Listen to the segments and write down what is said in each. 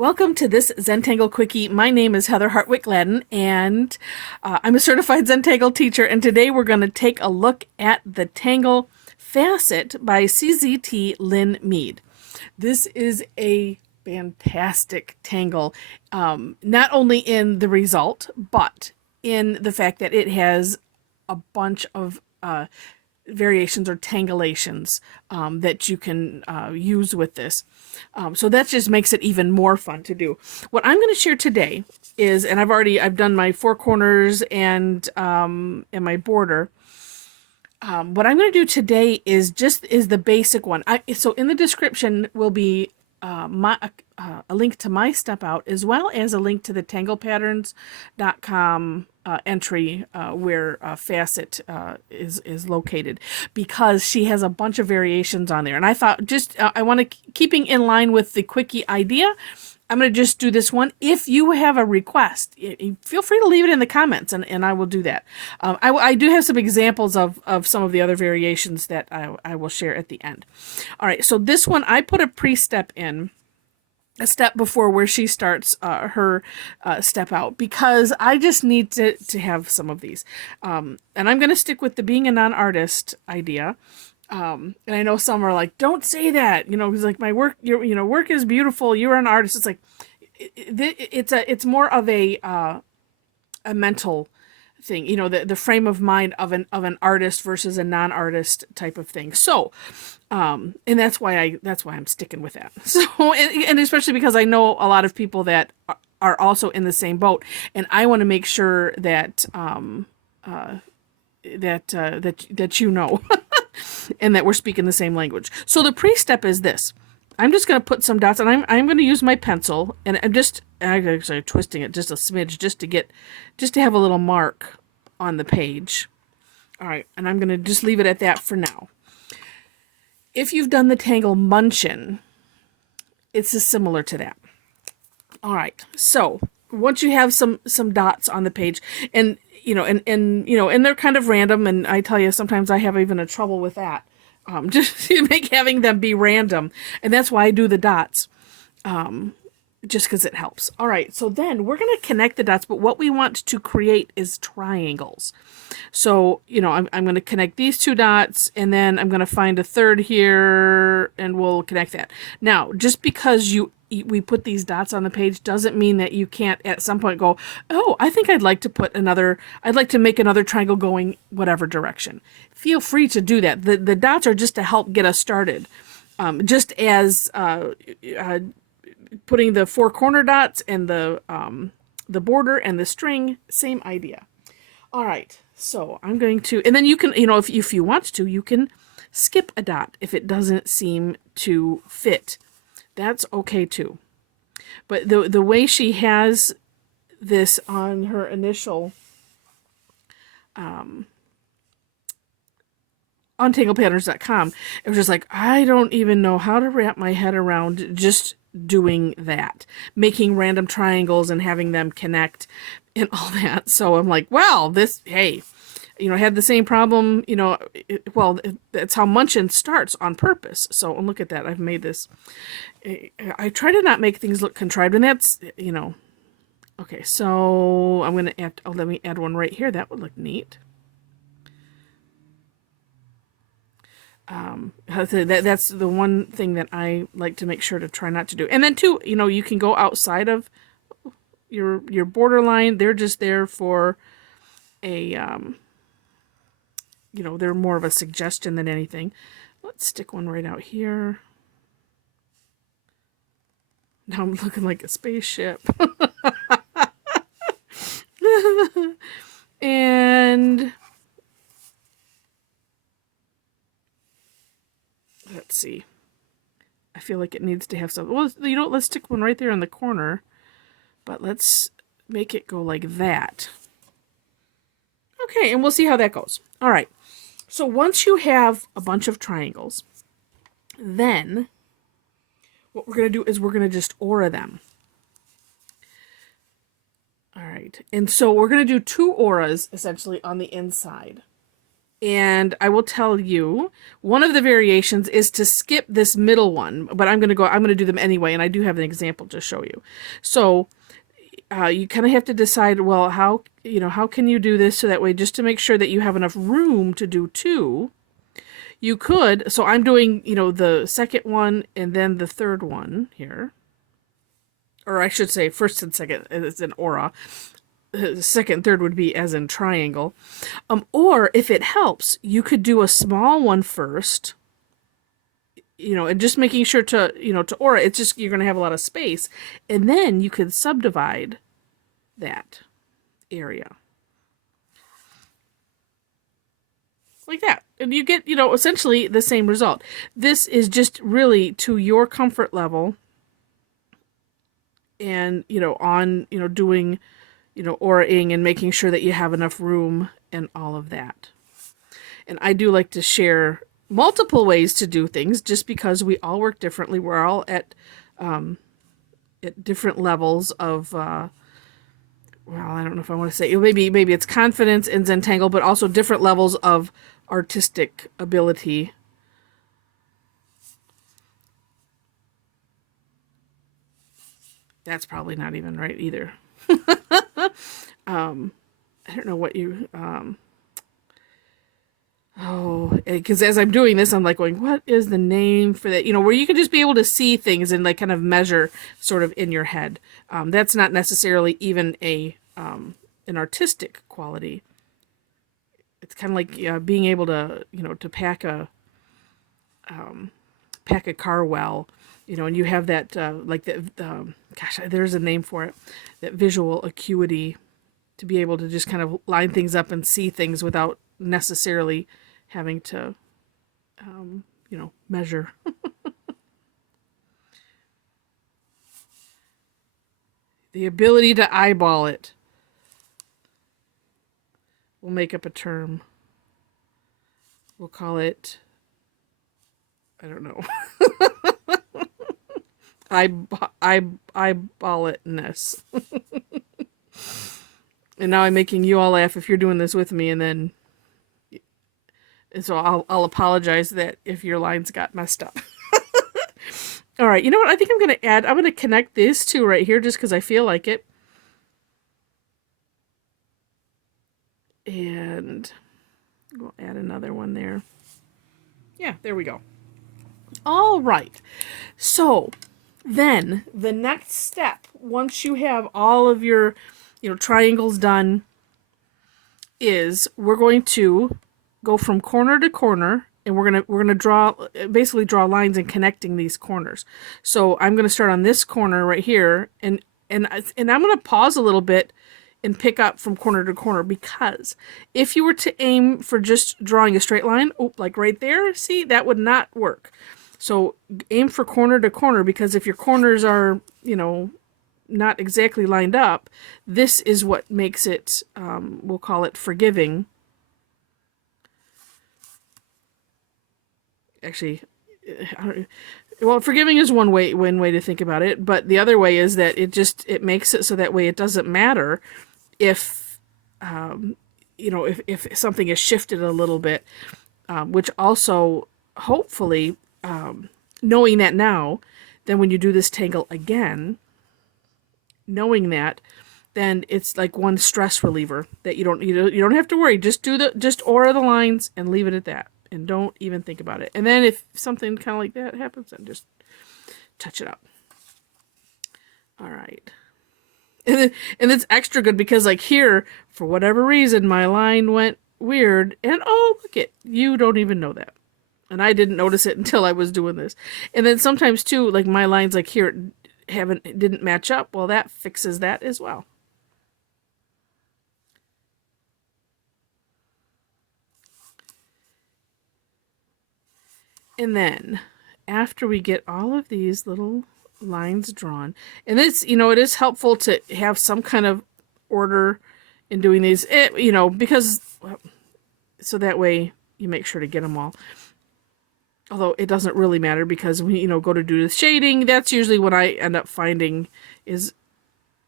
Welcome to this Zentangle Quickie. My name is Heather Hartwick Gladden, and I'm a certified Zentangle teacher, and today we're going to take a look at the Tangle Fassett by CZT Lynn Mead. This is a fantastic tangle, not only in the result, but in the fact that it has a bunch of variations or tangulations that you can use with this. So that just makes it even more fun to do. What I'm going to share today is, and I've done my four corners and my border. What I'm going to do today is the basic one. So in the description will be a link to my step out, as well as a link to the tanglepatterns.com entry where Fassett is located, because she has a bunch of variations on there. And I thought I want to, keeping in line with the Quickie idea, I'm going to just do this one. If you have a request, feel free to leave it in the comments, and I will do that. I do have some examples of some of the other variations that I will share at the end. All right, so this one, I put a pre-step in, a step before where she starts her step out, because I just need to have some of these. And I'm going to stick with the being a non-artist idea. And I know some are like, don't say that, because like my work, work is beautiful. You're an artist. It's like, it's more of a mental thing, the frame of mind of an artist versus a non-artist type of thing. So, and that's why I'm sticking with that. So, and especially because I know a lot of people that are also in the same boat, and I want to make sure that, that you know, and that we're speaking the same language. So the pre-step is this. I'm just going to put some dots, and I'm going to use my pencil, and I'm actually twisting it just a smidge just to have a little mark on the page. All right, and I'm going to just leave it at that for now. If you've done the Tangle Munchin, it's similar to that. All right, so once you have some dots on the page, and and they're kind of random, and I tell you, sometimes I have even a trouble with that. Just to having them be random, and that's why I do the dots, just because it helps. All right, so then we're going to connect the dots, but what we want to create is triangles. So, I'm going to connect these two dots, and then I'm going to find a third here, and we'll connect that. Now, just because we put these dots on the page doesn't mean that you can't at some point go, oh, I think I'd like to make another triangle going whatever direction. Feel free to do that. The dots are just to help get us started. Just as putting the four corner dots and the border and the string, same idea. All right, so I'm going to, and then you can, if you want to, you can skip a dot if it doesn't seem to fit. That's okay too. But the way she has this on her initial on tanglepatterns.com, it was just like, I don't even know how to wrap my head around just doing that, making random triangles and having them connect and all that. So I'm like, well, I had the same problem, that's how Munchin starts on purpose. So look at that. I've made this. I try to not make things look contrived, and that's, okay, so I'm going to add, let me add one right here. That would look neat. That's the one thing that I like to make sure to try not to do. And then too, you can go outside of your border line. They're just there for a, they're more of a suggestion than anything. Let's stick one right out here. Now I'm looking like a spaceship. And let's see. I feel like it needs to have some. Well, let's stick one right there in the corner. But let's make it go like that. Okay, and we'll see how that goes. All right. So once you have a bunch of triangles, then what we're going to do is we're going to just aura them. All right. And so we're going to do two auras essentially on the inside. And I will tell you, one of the variations is to skip this middle one, but I'm going to do them anyway, and I do have an example to show you. So you kind of have to decide, well, how can you do this so that way, just to make sure that you have enough room to do two. You could, so I'm doing, the second one and then the third one here. Or I should say first and second, it's an aura. Second and third would be as in triangle. Or if it helps, you could do a small one first, and just making sure to, to aura, it's just, you're going to have a lot of space. And then you could subdivide that area. Like that. And you get, essentially the same result. This is just really to your comfort level. And, on, doing, auraing and making sure that you have enough room and all of that. And I do like to share multiple ways to do things just because we all work differently. We're all at different levels of, well, I don't know if I want to say, maybe it's confidence in Zentangle, but also different levels of artistic ability. That's probably not even right either. I don't know what you, because as I'm doing this, I'm like going, what is the name for that? Where you can just be able to see things and like kind of measure sort of in your head. That's not necessarily even an artistic quality. It's kind of like being able to, to pack a car well, and you have that, like the, gosh, there's a name for it, that visual acuity, to be able to just kind of line things up and see things without necessarily having to, measure. The ability to eyeball it. We'll make up a term. We'll call it, I don't know. Eyeball itness. And now I'm making you all laugh if you're doing this with me, and so I'll apologize that if your lines got messed up. All right, you know what? I think I'm going to connect these two right here just because I feel like it. And we'll add another one there. Yeah, there we go. All right. So then the next step, once you have all of your, triangles done, is we're going to go from corner to corner, and we're gonna basically draw lines and connecting these corners. So I'm gonna start on this corner right here, and I'm gonna pause a little bit and pick up from corner to corner, because if you were to aim for just drawing a straight line, like right there, see, that would not work. So aim for corner to corner, because if your corners are, not exactly lined up, this is what makes it, we'll call it forgiving. Actually, well, forgiving is one way to think about it, but the other way is that it makes it so that way it doesn't matter if, if something is shifted a little bit, which also, hopefully, knowing that now, then when you do this tangle again, knowing that, then it's like one stress reliever that you don't have to worry. Just aura the lines and leave it at that, and don't even think about it. And then if something kind of like that happens, then just touch it up. All right. And it's extra good because, like, here, for whatever reason, my line went weird, and oh, look it, you don't even know that. And I didn't notice it until I was doing this. And then sometimes too, like my lines like here didn't match up. Well, that fixes that as well. And then after we get all of these little lines drawn, and it's, it is helpful to have some kind of order in doing these, because, well, so that way you make sure to get them all. Although it doesn't really matter, because when go to do the shading, that's usually what I end up finding is,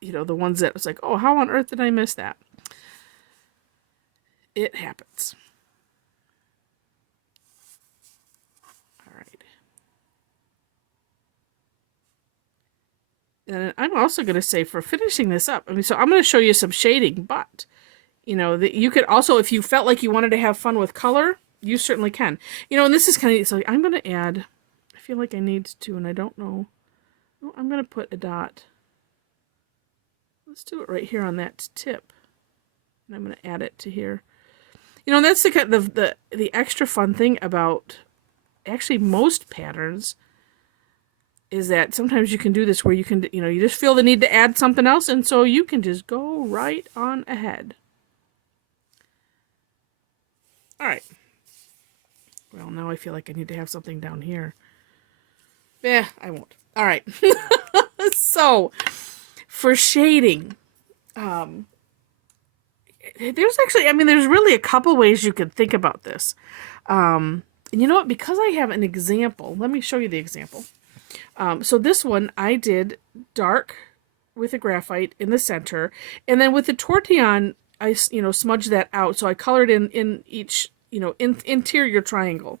the ones that it's like, oh, how on earth did I miss that? It happens. And I'm also going to say for finishing this up, I mean, so I'm going to show you some shading, but, you know, that you could also, if you felt like you wanted to have fun with color, you certainly can. You know, and this is kind of, so I'm going to add, I feel like I need to, and I don't know. Oh, I'm going to put a dot. Let's do it right here on that tip. And I'm going to add it to here. You know, and that's the extra fun thing about actually most patterns is that sometimes you can do this where you can, you know, you just feel the need to add something else, and so you can just go right on ahead. All right. Well, now I feel like I need to have something down here. Yeah, I won't. All right. So, for shading, there's actually, I mean, there's really a couple ways you could think about this. And you know what? Because I have an example, let me show you the example. So this one I did dark with a graphite in the center, and then with the tortillon, I, you know, smudged that out. So I colored in each, you know, interior triangle,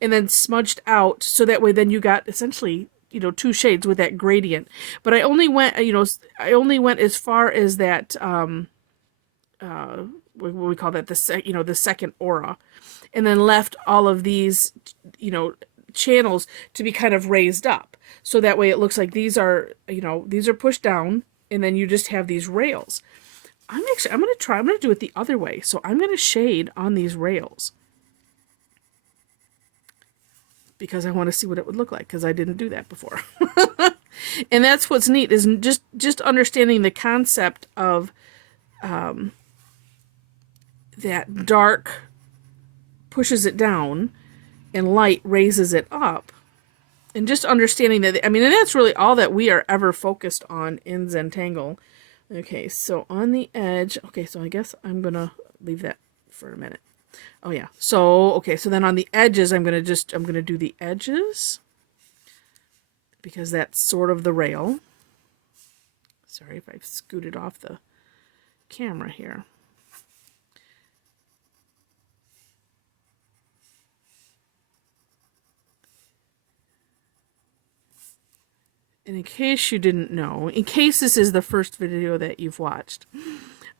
and then smudged out, so that way then you got essentially, you know, 2 shades with that gradient. But I only went, you know, as far as that, what we call that, the second aura, and then left all of these, you know, channels to be kind of raised up, so that way it looks like these are, you know, these are pushed down, and then you just have these rails. I'm going to do it the other way. So I'm going to shade on these rails because I want to see what it would look like, because I didn't do that before. And that's what's neat, is just understanding the concept of that dark pushes it down and light raises it up, and just understanding that, I mean, and that's really all that we are ever focused on in Zentangle. Okay, so on the edge, okay, so I guess I'm gonna leave that for a minute. Oh yeah, so okay, so then on the edges, I'm gonna do the edges, because that's sort of the rail. Sorry if I've scooted off the camera here. And in case you didn't know, in case this is the first video that you've watched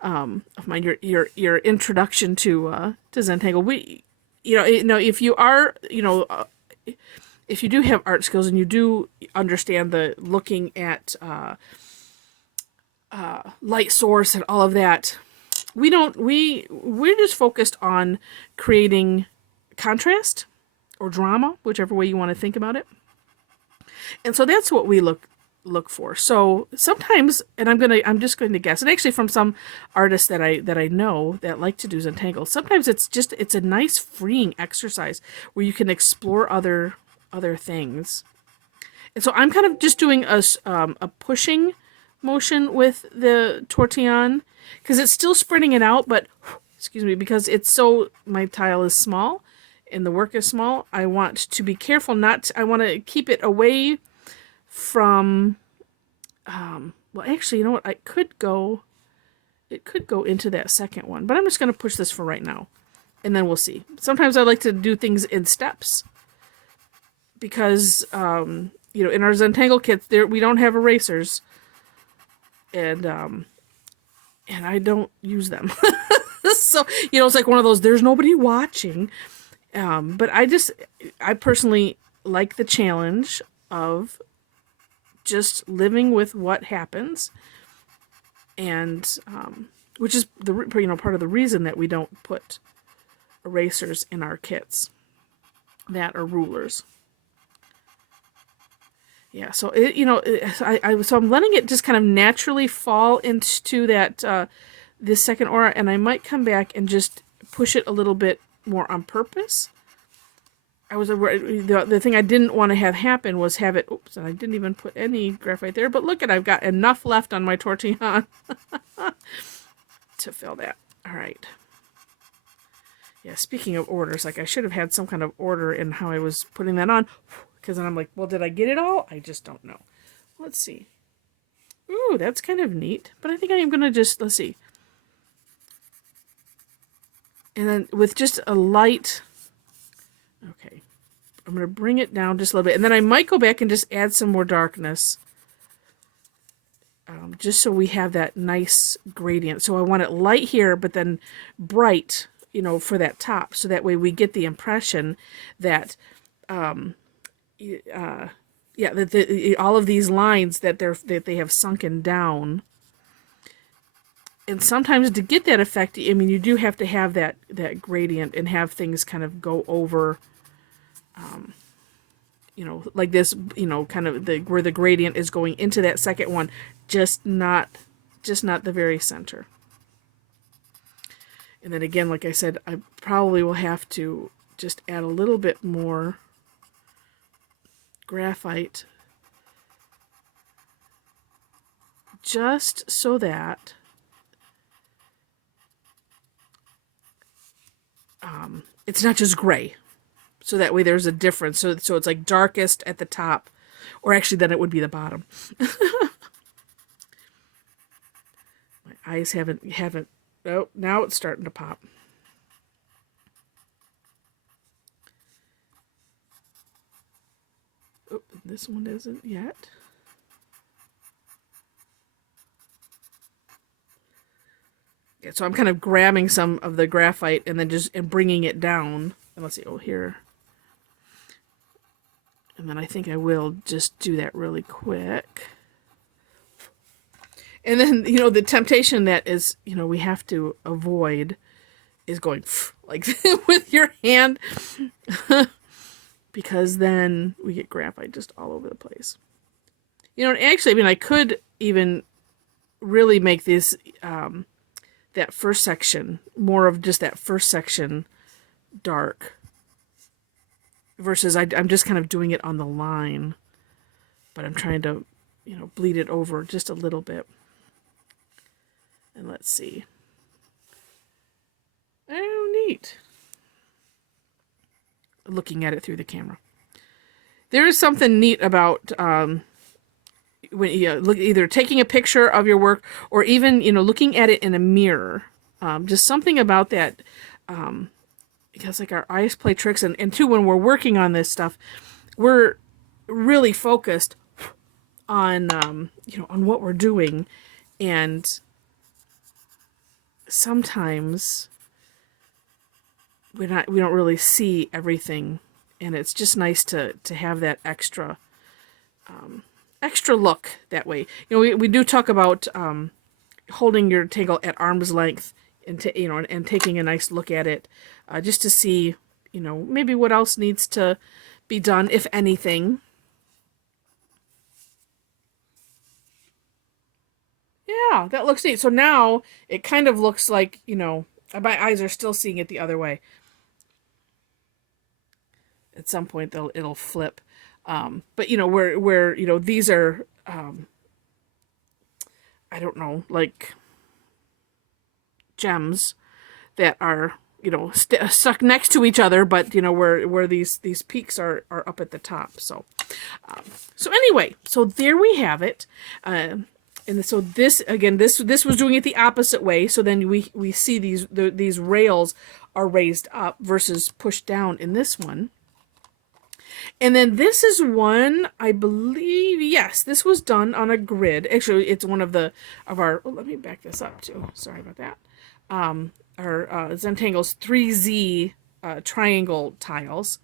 of mine, your introduction to Zentangle, if you are, if you do have art skills and you do understand the looking at light source and all of that, we're just focused on creating contrast or drama, whichever way you want to think about it. And so that's what we look for. So sometimes, and I'm just going to guess, and actually from some artists that I know that like to do Zentangle, sometimes it's a nice freeing exercise where you can explore other things. And so I'm kind of just doing a pushing motion with the tortillon, because it's still spreading it out, but excuse me, because my tile is small and the work is small, I want to be careful I want to keep it away from, well, actually, you know what, it could go into that second one, but I'm just going to push this for right now, and then we'll see. Sometimes I like to do things in steps, because, in our Zentangle kits, we don't have erasers, and I don't use them. So, it's like one of those, there's nobody watching. But I personally like the challenge of just living with what happens, and which is part of the reason that we don't put erasers in our kits, that or rulers. Yeah, so so I'm letting it just kind of naturally fall into that this second aura, and I might come back and just push it a little bit more on purpose. The thing I didn't want to have happen was have it, oops, and I didn't even put any graphite there, but look, I've got enough left on my tortillon to fill that. All right. Yeah, speaking of orders, like I should have had some kind of order in how I was putting that on, because then I'm like, well, did I get it all? I just don't know. Let's see. Ooh, that's kind of neat, but I think I am going to just, let's see. And then with just a light, okay, I'm going to bring it down just a little bit. And then I might go back and just add some more darkness just so we have that nice gradient. So I want it light here, but then bright, you know, for that top. So that way we get the impression that, yeah, that all of these lines that they have sunken down. And sometimes to get that effect, I mean, you do have to have that gradient and have things kind of go over, you know, like this, you know, kind of where the gradient is going into that second one, just not the very center. And then again, like I said, I probably will have to just add a little bit more graphite, just so that it's not just gray. So that way there's a difference. So it's like darkest at the top, or actually then it would be the bottom. My eyes haven't, oh, now it's starting to pop. Oh, this one isn't yet. Yeah, so I'm kind of grabbing some of the graphite and then just bringing it down. And let's see, oh, here. And then I think I will just do that really quick. And then, you know, the temptation that is, you know, we have to avoid is going like with your hand. Because then we get graphite just all over the place. You know, and actually, I mean, I could even really make this, that first section, more of just that first section dark. Versus I'm just kind of doing it on the line. But I'm trying to, you know, bleed it over just a little bit. And let's see. Oh, neat. Looking at it through the camera. There is something neat about when you look, either taking a picture of your work or even, you know, looking at it in a mirror. Just something about that, because like our eyes play tricks, and too, when we're working on this stuff, we're really focused on you know, on what we're doing, and sometimes we don't really see everything, and it's just nice to have that extra look that way. You know, we do talk about holding your tangle at arm's length and you know, and taking a nice look at it, just to see, you know, maybe what else needs to be done, if anything. Yeah, that looks neat. So now it kind of looks like, you know, my eyes are still seeing it the other way. At some point it'll flip. But you know, where you know, these are I don't know, like gems that are, you know, stuck next to each other, but you know, where these peaks are up at the top. So so anyway, so there we have it. And so this, again, this was doing it the opposite way. So then we see these rails are raised up versus pushed down in this one. And then this is one, I believe, yes, this was done on a grid. Actually, it's one of our, oh, let me back this up too. Sorry about that. Our Zentangle's 3Z triangle tiles.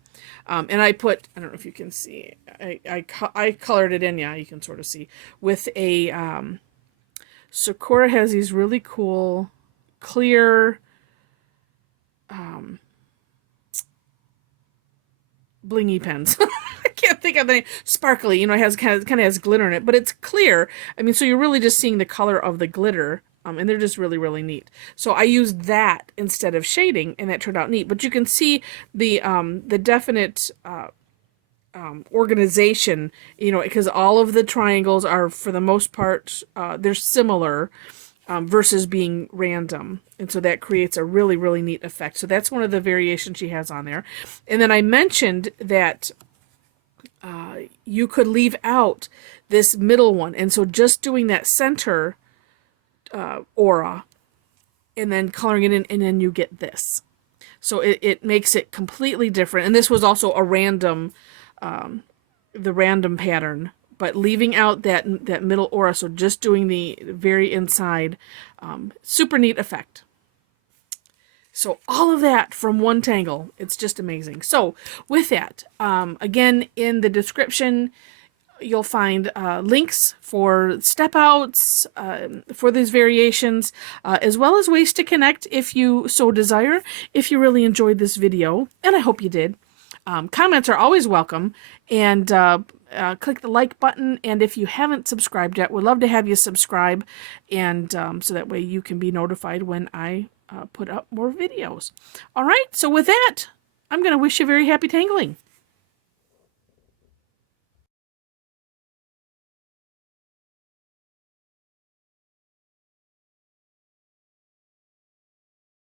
And I put, I don't know if you can see, I colored it in, yeah, you can sort of see, with a, Sakura has these really cool, clear, blingy pens. I can't think of the name. Sparkly, you know, it has kind of has glitter in it, but it's clear. I mean, so you're really just seeing the color of the glitter, and they're just really, really neat. So I used that instead of shading, and that turned out neat. But you can see the definite organization, you know, because all of the triangles are, for the most part, they're similar, versus being random. And so that creates a really, really neat effect. So that's one of the variations she has on there. And then I mentioned that you could leave out this middle one. And so just doing that center aura and then coloring it in, and then you get this. So it makes it completely different. And this was also a random, the random pattern but leaving out that middle aura, so just doing the very inside. Super neat effect. So all of that from one tangle. It's just amazing. So with that, again, in the description, you'll find links for step outs for these variations, as well as ways to connect if you so desire, if you really enjoyed this video, and I hope you did. Comments are always welcome, and click the like button, and if you haven't subscribed yet, we'd love to have you subscribe, and so that way you can be notified when I put up more videos. All right, so with that, I'm going to wish you very happy tangling.